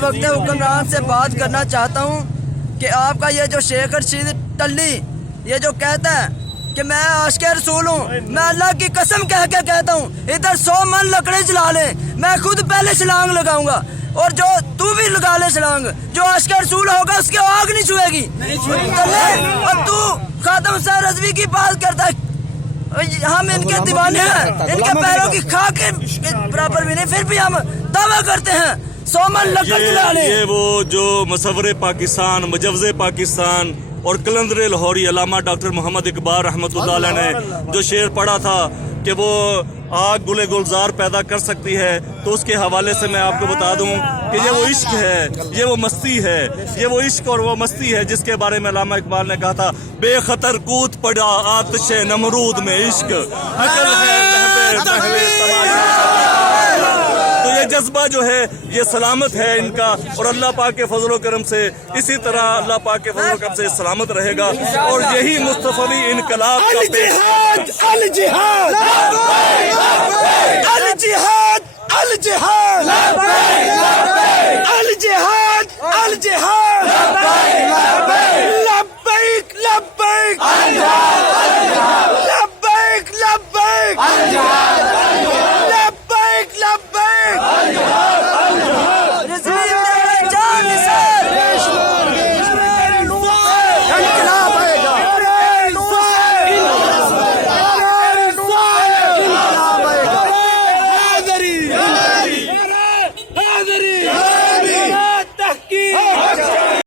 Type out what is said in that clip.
वक्त हुक्मरान से बात करना चाहता हूँ कि आपका ये जो शेख रशीद टल्ली ये जो कहता है कि मैं आशिक़ रसूल हूँ, मैं अल्लाह की कसम कह के कहता हूँ इधर 100 मन लकड़ी जला ले, मैं खुद पहले छलांग लगाऊंगा और जो तू भी लगा ले छलांग, जो आशिक़ रसूल होगा उसकी आग नहीं छुएगी। और तू खातम हुसैन रज़वी की बात करता है, हम इनके दीवाने हैं, इनके पैरों की खाक के बराबर भी नहीं, फिर भी हम दावा करते हैं 100 मन लकड़ी जला ले। ये वो जो मुसव्विर पाकिस्तान, मुजव्विज़ पाकिस्तान और कलंदर लाहौरी अल्लामा डॉक्टर मोहम्मद इकबाल रहमतुल्लाह अलैह ने जो शेर पढ़ा था कि वो आग गुले गुलजार पैदा कर सकती है, तो उसके हवाले से मैं आपको बता दूं कि ये वो इश्क है, ये वो मस्ती है, ये वो इश्क और वो मस्ती है जिसके बारे में अल्लामा इकबाल ने कहा था, बेखतर कूद पड़ा आतिशे नमरूद में इश्क, अकल है महवे तमाशा। तो ये जज्बा जो है ये सलामत है इनका, और अल्लाह पाक के फजल व करम से इसी तरह अल्लाह पाक के फजल व करम से सलामत रहेगा। और यही मुस्तफवी इनकलाब का अल जिहाद अल जिहाद अल जिहाद अल जिहाद